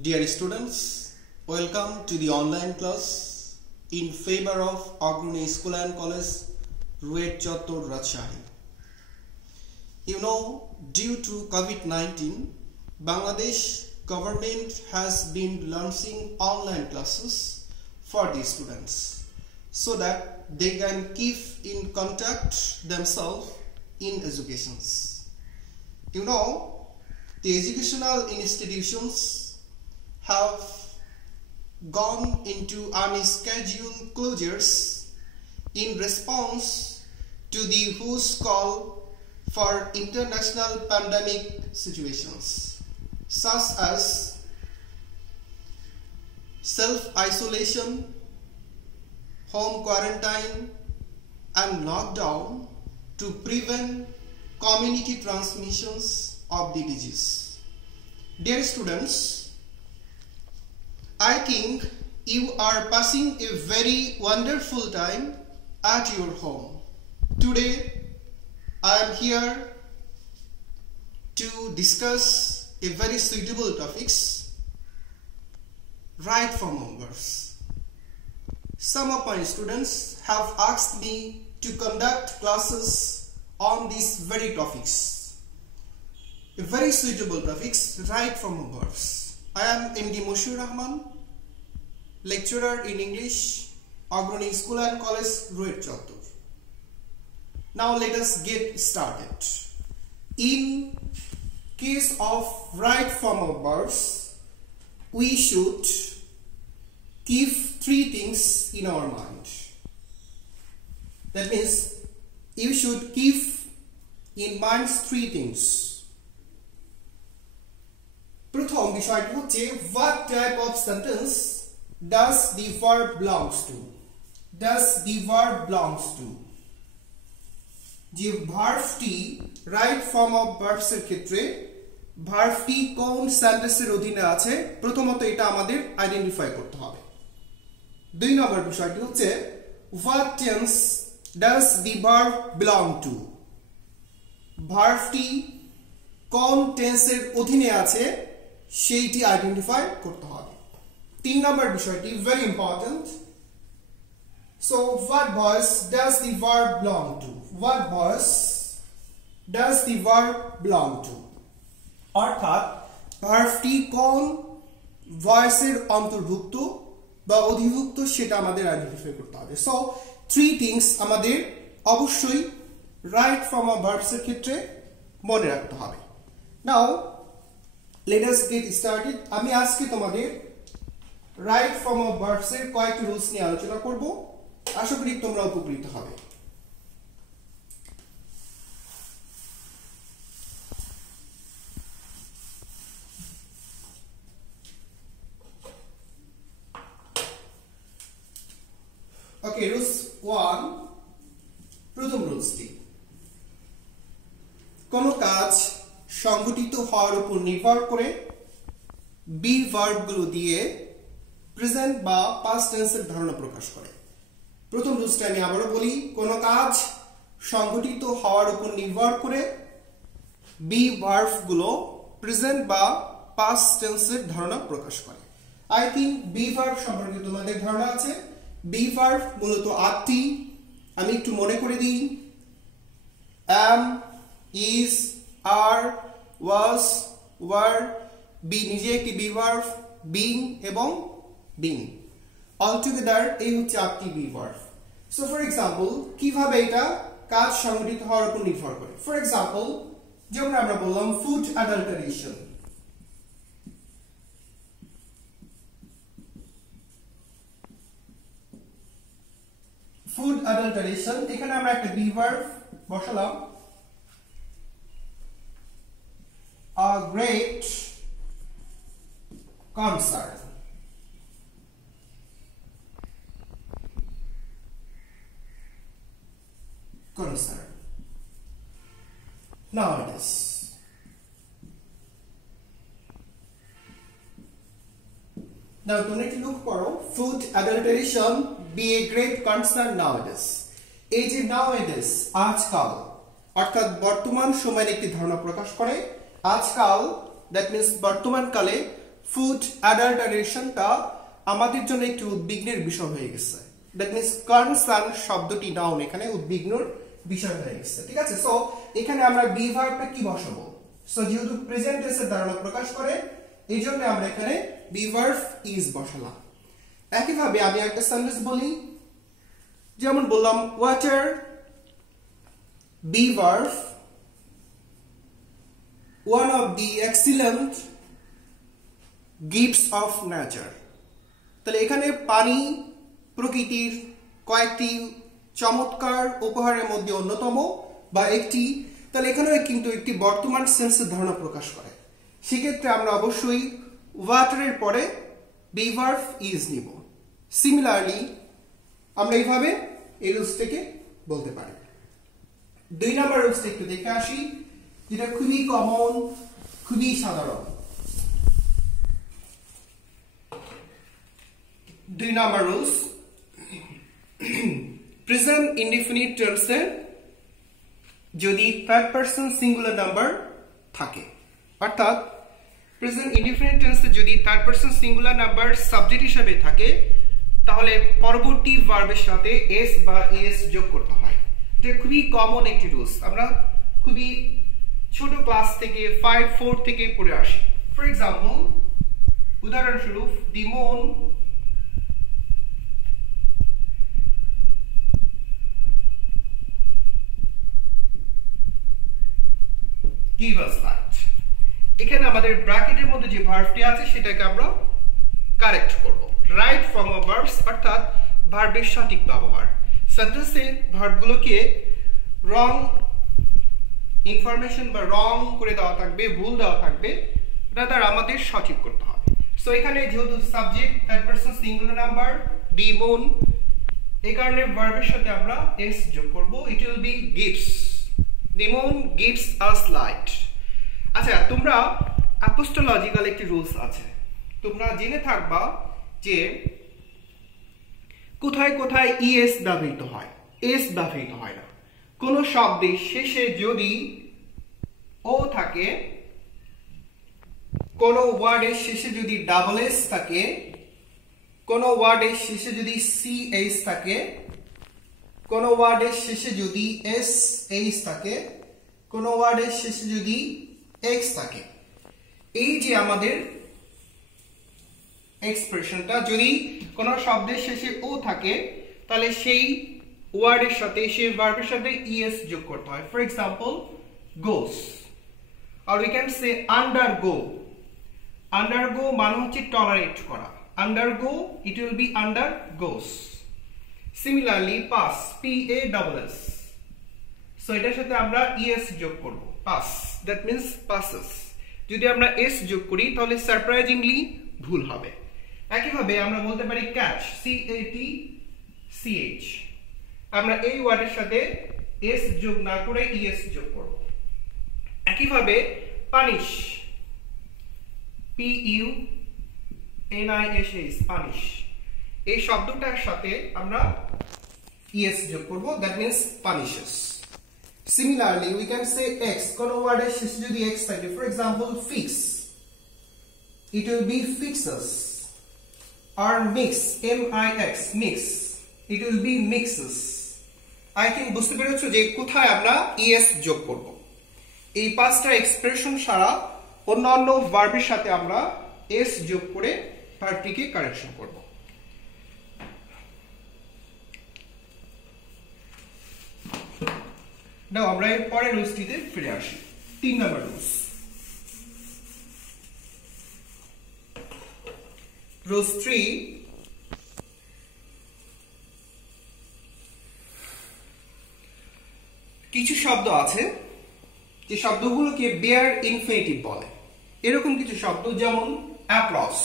Dear students, welcome to the online class in favor of Agroni School and College, Ruet Chattor, Rajshahi. You know, due to COVID-19, Bangladesh government has been launching online classes for the students so that they can keep in contact themselves in educations. You know, the educational institutions have gone into unscheduled closures in response to the WHO's call for international pandemic situations such as self-isolation, home quarantine and lockdown to prevent community transmissions of the disease. Dear students, I think you are passing a very wonderful time at your home. Today, I am here to discuss a very suitable topics right from homeworks. Some of my students have asked me to conduct classes on these very topics. A very suitable topics right from homeworks. I am MD Moshur Rahman, lecturer in English, Agroni School and College, Ruet Chattor. Now let us get started. In case of right form of verbs, we should keep three things in our mind. That means you should keep in mind three things. প্রথম বিষয়টি হচ্ছে what type of sentence does the verb belongs to? Does the verb belongs to? যে ভার্বটি right form of verbs এর ক্ষেত্রে ভার্বটি কোন সেন্টেন্সের অধীনে আছে প্রথমত এটা আমাদের আইডেন্টিফাই করতে হবে। দুই নম্বর বিষয়টি হচ্ছে what tense does the verb belong to? ভার্বটি কোন টেন্সের অধীনে আছে সেইটি আইডেন্টিফাই করতে হবে। তিন নম্বর বিষয়টি very important. So what voice does the verb belong to? What voice does the verb belong to? অর্থাৎ ভার্বটি কোন ভয়েসের অন্তর্ভুক্ত বা অধিভুক্ত সেটা আমাদের আইডেন্টিফাই করতে হবে। সো থ্রি থিংস আমাদের অবশ্যই রাইট ফর্ম অফ ভার্বস এর ক্ষেত্রে মনে রাখতে হবে। নাও let us get started. আমি আজকে তোমাদের রাইট ফর্ম অফ ভার্বস এর কয়েকটি রুলস নিয়ে আলোচনা করব। আশা করি তোমরা উপকৃত হবে। ওকে, রুলস 1, প্রথম রুলসটি, কোন কাজ সংঘটিত হওয়ার উপর নির্ভর করে বি ভার্বগুলো দিয়ে প্রেজেন্ট বা পাস্ট টেন্সের ধারণা প্রকাশ করে। প্রথম রুলসটা আমি আবারো বলি, কোন কাজ সংঘটিত হওয়ার উপর নির্ভর করে বি ভার্বগুলো প্রেজেন্ট বা পাস্ট টেন্সের ধারণা প্রকাশ করে। আই থিংক বি ভার্ব সম্পর্কে তোমাদের ধারণা আছে। বি ভার্ব মূলত 8টি। আমি একটু মনে করে দিই, am, is, are, was, were, be নিজে একটি বি ভার্ব, being এবং being, অল টুগেদার এই হচ্ছে 8টি be verb. So for example কিভাবে এটা কাজ সংঘটিত হওয়ার উপর নির্ভর করে। ফর এক্সাম্পল যেমন আমরা বললাম ফুড অ্যাডাল্টারেশন, ফুড অ্যাডাল্টারেশন, এখানে আমরা একটা বি ভার্ব বসালাম, a great concern. Nowadays, now তোমরা একটু লক্ষ্য করো, food adulteration be a great concern nowadays. এই যে nowadays আজকাল অর্থাৎ বর্তমান সময়ের একটি ধারণা প্রকাশ করে। আজকাল দ্যাট মিন্স বর্তমান কালে ফুড অ্যাডাল্টারেশনটা আমাদের জন্য একটু উদ্বিগ্নের বিষয় হয়ে গেছে। দ্যাট মিন্স কনসার্ন শব্দটি নাউন, এখানে উদ্বিগ্নর বিষয় হয়ে গেছে। ঠিক আছে, সো এখানে আমরা বি ভার্বটা কি বসাবো? সো যেহেতু প্রেজেন্ট টেন্সের ধারণা প্রকাশ করে, এই জন্য আমরা এখানে বি ভার্ব ইজ বসালাম। একইভাবে আমি একটা সেন্টেন্স বলি, যেমন বললাম water be verb one of the excellent gifts of nature। তাহলে এখানে পানি প্রকৃতির কয়েকটি চমৎকার উপহারের মধ্যে অন্যতম বা একটি, তাহলে এখানেও কিন্তু একটি বর্তমান সেন্সের ধারণা প্রকাশ করে। সেক্ষেত্রে আমরা অবশ্যই ওয়াটারের পরে বি ভার্ব ইজ নিব। সিমিলারলি আমরা এইভাবে এই রুলসটাকে বলতে পারি। 2 নম্বর রুলসটা একটু দেখে আসি, যেটা খুবই কমন, খুবই সাধারণ। 2 নম্বর রুলস, প্রেজেন্ট ইনডিফিনিট টেন্সে যদি থার্ড পারসন সিঙ্গুলার নাম্বার থাকে, অর্থাৎ প্রেজেন্ট ইনডিফিনিট টেন্সে যদি third person singular number subject হিসেবে থাকে, তাহলে পরবর্তী ভার্বের সাথে এস বা এস যোগ করতে হয়। এটা খুবই কমন একটি রুলস, আমরা খুবই ছোট ক্লাস থেকে 5-4 থেকে পড়ে আসি। ফর এক্সাম্পল, উদাহরণস্বরূপ, the moon give us light। এখানে আমাদের ব্র্যাকেটের মধ্যে যে ভার্বটি আছে সেটাকে আমরা কারেক্ট করব। রাইট ফর্ম অফ ভার্বস অর্থাৎ ভার্বের সঠিক ব্যবহার। সেন্টেন্সে ভার্বগুলোকে রং ইনফরমেশন বা রং করে দেওয়া থাকবে, ভুল দেওয়া থাকবে, রাদার আমাদের সঠিক করতে হবে। সো এখানে যেহেতু subject third person singular number the moon, এই কারণে ভার্বের সাথে আমরা এস যোগ করব। ইট will B gives, the moon gives us light. আচ্ছা, তোমরা অ্যাপোস্টোলজিক্যাল একটি রুলস আছে, তোমরা জেনে থাকবা যে কোথায় কোথায় ইএস ব্যবহৃত হয়, এস ব্যবহৃত হয় না। কোন শব্দের শেষে যদি ও থাকে, কোন ওয়ার্ডের শেষে যদি ডাবল এস থাকে, কোন ওয়ার্ডের শেষে যদি সি এইচ থাকে, কোন ওয়ার্ডের শেষে যদি এস এইচ থাকে, কোন ওয়ার্ডের শেষে যদি এক্স থাকে, এই যে আমাদের এক্সপ্রেশনটা, যদি কোন শব্দের শেষে ও থাকে, তাহলে সেই ওয়ার্ডের সাথে, সেই ভার্বের সাথে ইএস যোগ করতে হয়। ফর এক্সাম্পল, গোস, আর we can say undergo. Undergo মানে হচ্ছে টলারেট করা, undergo, it will be undergoes. Similarly pass, PASS, so এটার সাথে আমরা ইএস যোগ করব, পাস, দ্যাট মিন্স পাসেস। যদি আমরা এস যোগ করি তাহলে সারপ্রাইজিংলি ভুল হবে। একইভাবে আমরা বলতে পারি ক্যাচ, CATCH, আমরা এই ওয়ার্ডের সাথে এস যোগ না করে ইএস যোগ করব। একইভাবে পানিশ, PUNISH, পানিশ, এই শব্দটার সাথে আমরা ইএস যোগ করব, that means punishes. Similarly, we can say X, কোন ওয়ার্ডের শেষে যদি X থাকে, for example, fix, it will be fixes, or mix, MIX, mix, it will be mixes। I think বুঝতে পেরেছো যে কোথায় আমরা ES যোগ করব। এই পাঁচটা এক্সপ্রেশন ছাড়া অন্যান্য ভার্বের সাথে আমরা S যোগ করে ভার্বটিকে কারেকশন করব। নাও আমরা এর পরের রুলসটিতে ফিরে আসি। 3 নম্বর রুলস, রুলস 3, কিছু শব্দ আছে যে শব্দগুলোকে বেয়ার ইনফিনিটিভ বলে। এরকম কিছু শব্দ যেমন অ্যাপ্রক্স,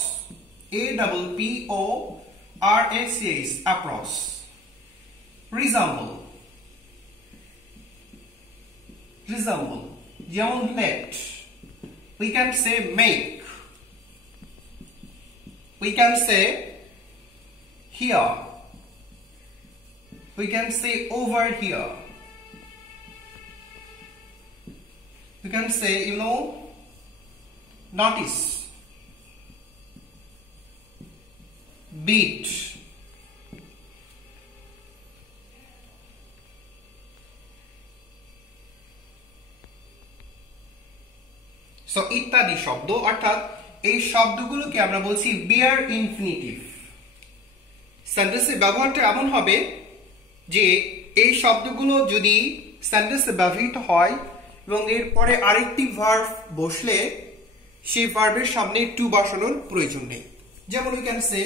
APPORACH, অ্যাপ্রক্স। রিজাম্বল, resemble, যেমন let, we can say make, we can say here, we can say over here, we can say notice, beat, so ইত্যাদি শব্দ, অর্থাৎ এই শব্দগুলোকে আমরা বলছি বিয়ার ইনফিনিটিভ। সেন্টেন্সে ব্যবহারটা এমন হবে যে এই শব্দগুলো যদি সেন্টেন্সে ব্যবহৃত হয় এবং এরপরে আরেকটি ভার্ব বসলে সেই ভার্বের সামনে টু বসানোর প্রয়োজন নেই। যেমন we can say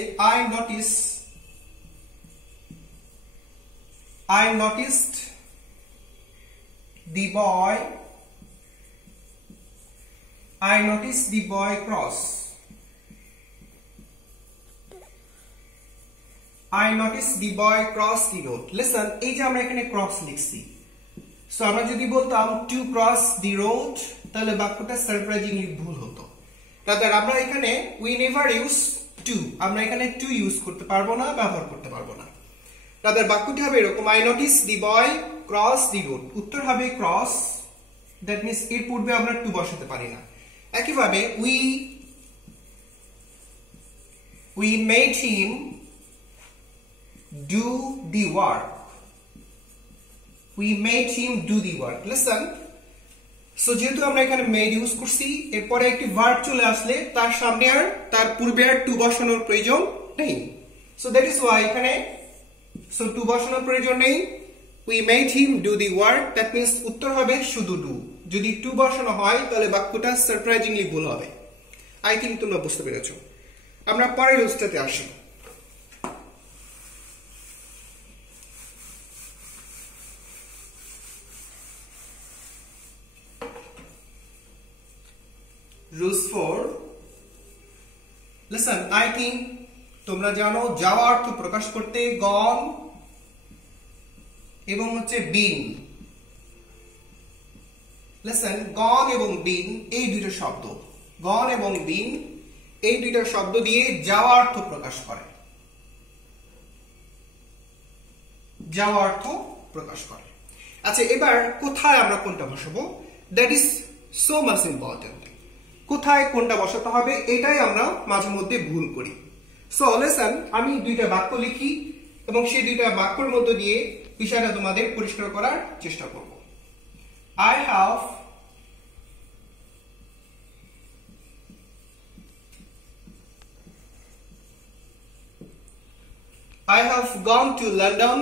I noticed the boy cross. I noticed the boy cross the road. Listen, এই যে আমরা এখানে ক্রস লিখছি, সো আমরা যদি বলতাম টু ক্রস দি রোড তাহলে বাক্যটা সারপ্রাইজিংলি ভুল হতো। রাদার আমরা এখানে উই নেভার ইউজ টু, আমরা এখানে টু ইউজ করতে পারবো না, ব্যবহার করতে পারবো না। রাদার বাক্যটি হবে এরকম, I notice the boy cross the road. উত্তর হবে ক্রস, দ্যাট মিন্স এর পূর্বে আমরা টু বসাতে পারি না। একইভাবে we made him do the work. We made him do the work. Listen, so যেহেতু আমরা এখানে মেড ইউজ করছি, এরপরে একটি ভার্ব চলে আসলে তার সামনে আর তার পূর্বে আর টু বসানোর প্রয়োজন নেই। সো দ্যাট ইজ ওয়াই এখানে সো টু বসানোর প্রয়োজন নেই। We made him do the work, that means উত্তর হবে শুধু ডু। যদি টু বসানো হয় তাহলে বাক্যটা সারপ্রাইজিংলি ভুল হবে। আই থিংক তোমরা বুঝতে পেরেছো। আমরা পরের রুলসটাতে আসি। Rules 4. Listen, I think তোমরা জানো যাওয়া অর্থ প্রকাশ করতে গন এবং হচ্ছে বিন। Listen, গন এবং বিন এই দুইটা শব্দ, গন এবং বিন এই দুইটা শব্দ দিয়ে যাওয়া অর্থ প্রকাশ করে, যাওয়া অর্থ প্রকাশ করে। আচ্ছা, এবার কোথায় আমরা কোনটা বসাবো, that is so much important. কোথায় কোনটা বসাতে হবে এটাই আমরা মাঝে মধ্যে ভুল করি। সো লিসেন, আমি দুইটা বাক্য লিখি এবং সেই দুইটা বাক্যের মধ্য দিয়ে বিষয়টা তোমাদের পরিষ্কার করার চেষ্টা করব। I have gone to London.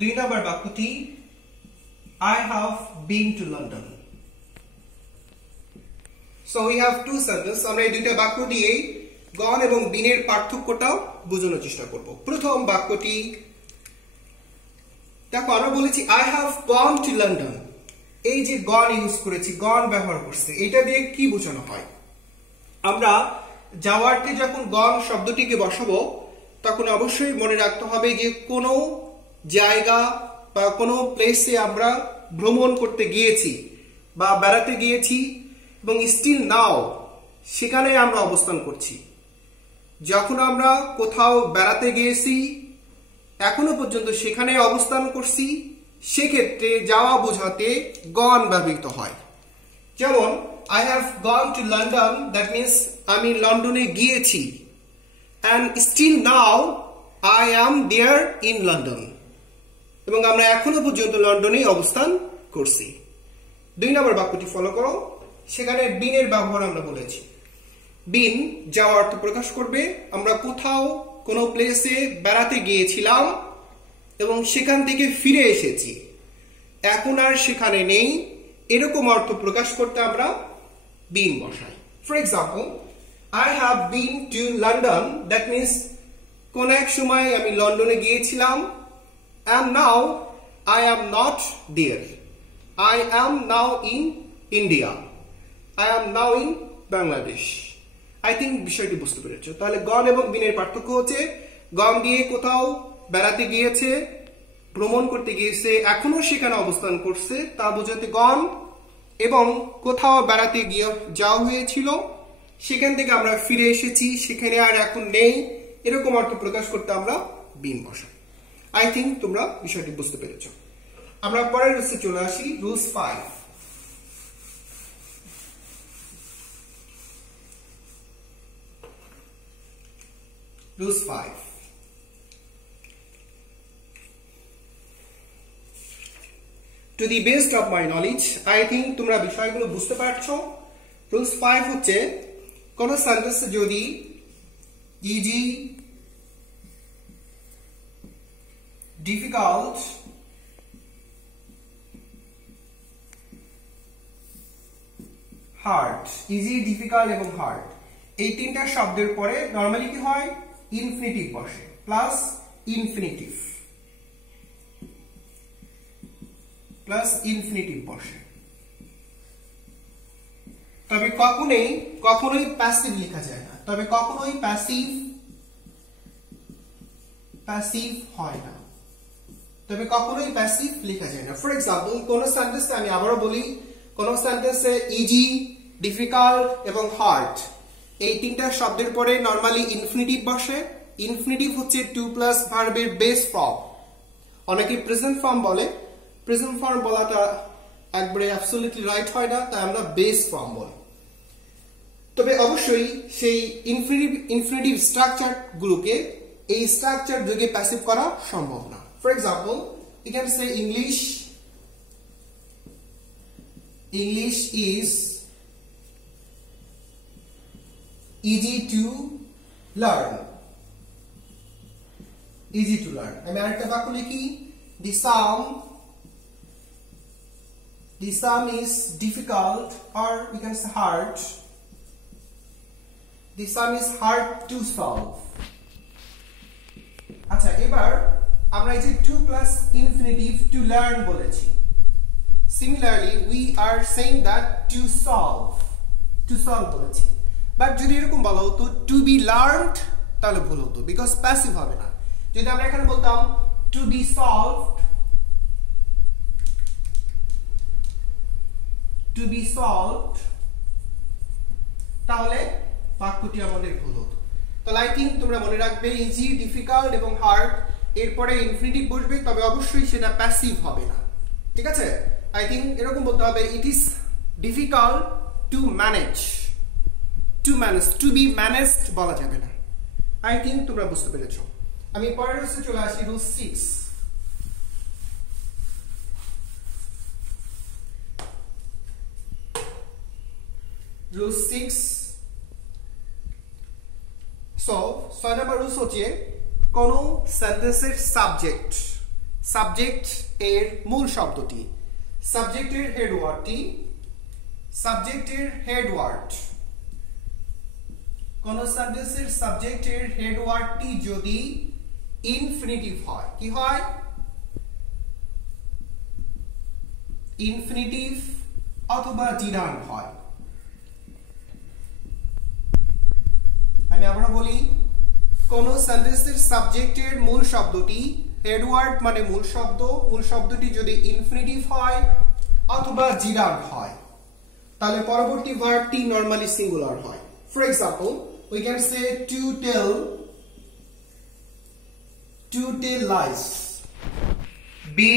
দুই নম্বর বাক্যটি I have been to London. So we have two sentences. আমরা এই দুইটা বাক্য দিয়ে গন এবং বিনের পার্থক্যটাও বোঝানোর চেষ্টা করব। প্রথম বাক্যটি দেখো, আমরা বলেছি I have gone to London। এই যে গন ইউজ করেছি, গন ব্যবহার করছি, এটা দিয়ে কি বোঝানো হয়? আমরা যাওয়ার্থে যখন গন শব্দটিকে বসাবো তখন অবশ্যই মনে রাখতে হবে যে কোনো জায়গা বা কোনো প্লেসে আমরা ভ্রমণ করতে গিয়েছি বা বেড়াতে গিয়েছি এবং স্টিল নাও সেখানে আমরা অবস্থান করছি। যখন আমরা কোথাও বেড়াতে গিয়েছি এখনো পর্যন্ত সেখানে অবস্থান করছি, সেক্ষেত্রে যাওয়া বোঝাতে গন ব্যবহৃত হয়। যেমন I have gone to London, that means আমি লন্ডনে গিয়েছি, and still now I am there in London, এবং আমরা এখনো পর্যন্ত লন্ডনে অবস্থান করছি। দুই নম্বর বাক্যটি ফলো করো, সেখানে বিনের ব্যবহার আমরা বলেছি। বিন যাওয়া অর্থ প্রকাশ করবে, আমরা কোথাও কোনো প্লেসে বেড়াতে গিয়েছিলাম এবং সেখান থেকে ফিরে এসেছি, এখন আর সেখানে নেই, এরকম অর্থ প্রকাশ করতে আমরা বিন বসাই। For example, I have been to London, that means কোন এক সময় আমি লন্ডনে গিয়েছিলাম, and now I am not there, I am now in India, I am now in Bangladesh. I think বিষয়টি বুঝতে পেরেছো। তাহলে গন এবং বিনের পার্থক্য হচ্ছে গন দিয়ে কোথাও বেড়াতে গিয়েছে, ভ্রমণ করতে গিয়েছে, এখনো সেখানে অবস্থান করছে তা বোঝাতে গন, এবং কোথাও বেড়াতে গিয়ে যাওয়া হয়েছিল সেখান থেকে আমরা ফিরে এসেছি, সেখানে আর এখন নেই, এরকম অর্থ প্রকাশ করতে আমরা বিন বসাই। আই থিঙ্ক তোমরা বিষয়টি বুঝতে পেরেছো। আমরা পরের রুলসে চলে আসি, rules 5. Rules 5. To the best of my knowledge, I think তোমরা বিষয়গুলো বুঝতে পারছো। Rules 5 হচ্ছে কোন সেন্টেন্স যদি easy, difficult, hard, easy, difficult এবং hard এই তিনটা শব্দের পরে নরমালি কি হয় ইনফিনিটিভ বসে প্লাস ইনফিনিটিভ বসে। তবে কখনোই প্যাসিভ লেখা যায় না, তবে কখনোই প্যাসিভ হয় না, তবে কখনোই প্যাসিভ লেখা যায় না। ফর এক্সাম্পল কোন সেন্টেন্সে আমি আবারো বলি, কোন সেন্টেন্সে ইজি, ডিফিকাল্ট এবং হার্ড এই তিনটা শব্দের পরে নরমালি ইনফিনিটিভ বসে। ইনফিনিটিভ হচ্ছে টু প্লাস ভার্বের বেস ফর্ম। অনেকে প্রেজেন্ট ফর্ম বলে, প্রেজেন্ট ফর্ম বলাটা একবারে অ্যাবসলিউটলি রাইট হয় না, তাই আমরা বেস ফর্ম বলি। তবে অবশ্যই সেই ইনফিনিটিভ স্ট্রাকচার গুলোকে এই স্ট্রাকচার যোগে প্যাসিভ করা সম্ভব না। For example you can say English is easy to learn, আমি আরেকটা বাক্য লিখি, the sum is difficult or we can say hard, the sum is hard to solve। আচ্ছা এবার আমরা এই যে to plus infinitive to learn বলেছি, similarly we are saying that to solve বলেছি। বাট যদি এরকম বলা হতো টু বি লার্নড তাহলে ভুল হতো, বিকজ প্যাসিভ হবে না। যদি আমরা এখানে বলতাম টু বি সলভড তাহলে বাক্যটি আমাদের ভুল হতো। তাহলে আই থিঙ্ক তোমরা মনে রাখবে ইজি, ডিফিকাল্ট এবং হার্ড এরপরে ইনফিনিটিভ বসবে, তবে অবশ্যই সেটা প্যাসিভ হবে না। ঠিক আছে, আই থিঙ্ক এরকম বলতে হবে it is difficult to manage, to be managed বলা যাবে না। আই থিঙ্ক তোমরা বুঝতে পেরেছো। আমি পরের রুলসে চলে আসি, রুল 6। রুল 6 6 নম্বর রুলস হচ্ছে কোন সেন্টেন্সের সাবজেক্ট এর মূল শব্দটি, সাবজেক্টের হেডওয়ার্ড, কোন সেন্টেন্সের সাবজেক্টের হেডওয়ার্ডটি যদি ইনফিনিটিভ হয়, কি হয় ইনফিনিটিভ অথবা জিরান্ড হয়। আমি আবারো বলি, কোন সেন্টেন্সের সাবজেক্টের মূল শব্দটি হেডওয়ার্ড মানে মূল শব্দটি যদি ইনফিনিটিভ হয় অথবা জিরান্ড হয় তাহলে পরবর্তী ভার্বটি নরমালি সিঙ্গুলার হয়। For example we can say to tell lies, be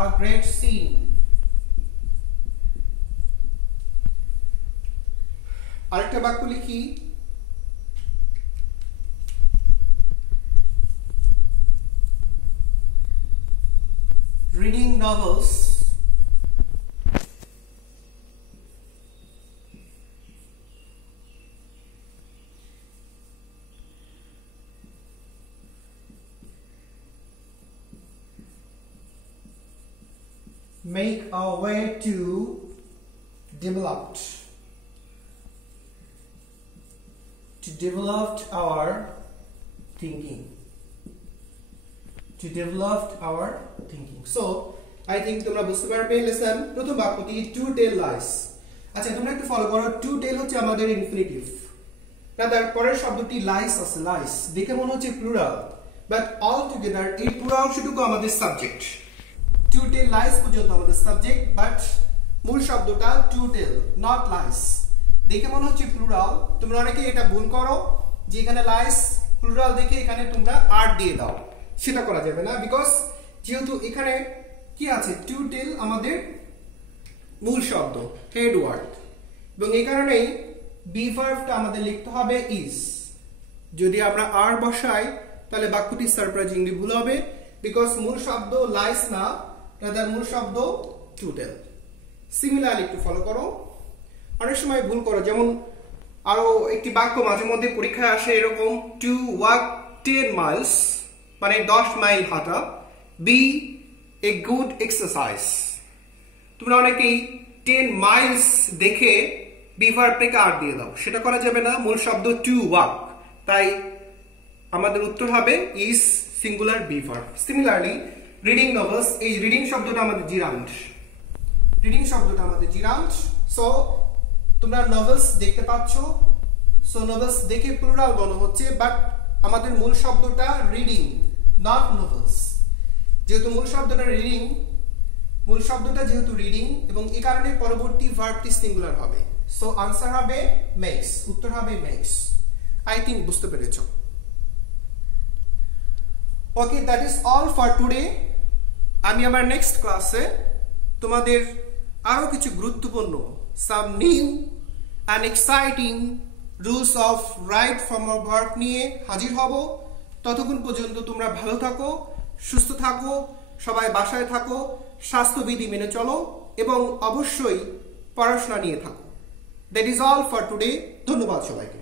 a great sin, আরেকটা বাক্য লিখি, reading novels make our way to develop our thinking, so I think তোমরা বুঝতে পারবে লেসন প্রথম বাক্যটি to tell lies। আচ্ছা তোমরা একটু ফলো করো, to tell হচ্ছে আমাদের ইনফিনিটিভ, না তার পরের শব্দটি lies আছে, lies দেখে মনে হচ্ছে প্লুরাল, বাট অল টুগেদার এই প্লুরাল শুধু আমাদের সাবজেক্ট। to tell lies পর্যন্ত আমাদের সাবজেক্ট, বাট মূল শব্দটা to tell not lies দেখে মনে হচ্ছে প্লুরাল। তোমরা অনেকে এটা ভুল করো যে এখানে লাইস প্লুরাল দেখে এখানে তোমরা আর দিয়ে দাও, সেটা করা যাবে না, বিকজ যেহেতু এখানে কি আছে টু টেল আমাদের মূল শব্দ হেড ওয়ার্ড, এবং এই কারণেই বি ভার্বটা আমাদের লিখতে হবে ইজ। যদি আমরা আর বসাই তাহলে বাক্যটি সারপ্রাইজিংলি ভুল হবে, বিকজ মূল শব্দ লাইস না, রাদার মূল শব্দ টু টেল। সিমিলারলি একটু ফলো করো, অনেক সময় ভুল করো, যেমন আরো একটি বাক্য মাঝে মধ্যে পরীক্ষায় আসে এরকম, টু ওয়াক 10 মাইলস মানে 10 মাইল হাঁটা, বি এ গুড এক্সারসাইজ। তোমরা অনেকেই 10 মাইলস দেখে বি ভার্বটাকে আর দিয়ে দাও, সেটা করা যাবে না, মূল শব্দ টু ওয়াক, তাই আমাদের উত্তর হবে is singular be verb. Similarly reading novels, এই রিডিং শব্দটা আমাদের জিরান্ট, রিডিং শব্দটা আমাদের জিরান্ট। সো তোমরা নভেলস দেখতে পাচ্ছ, সো নভেলস দেখে প্লুরাল বলা হচ্ছে, বাট আমাদের মূল শব্দটা রিডিং, নট নভেলস। যেহেতু মূল শব্দটা রিডিং, মূল শব্দটা যেহেতু রিডিং, এবং এই কারণে পরবর্তী ভার্বটি সিঙ্গুলার হবে। সো আনসার হবে মেক্স, উত্তর হবে মেক্স। আই থিঙ্ক বুঝতে পেরেছো। Okay, that is all for today. আমি আমার নেক্সট ক্লাসে তোমাদের আরো কিছু গুরুত্বপূর্ণ some new and exciting rules of right form of verb নিয়ে হাজির হব। ততক্ষণ পর্যন্ত তোমরা ভালো থাকো, সুস্থ থাকো, সবাই বাসায় থাকো, স্বাস্থ্যবিধি মেনে চলো, এবং অবশ্যই পড়াশোনা নিয়ে থাকো। That is all for today. ধন্যবাদ সবাইকে।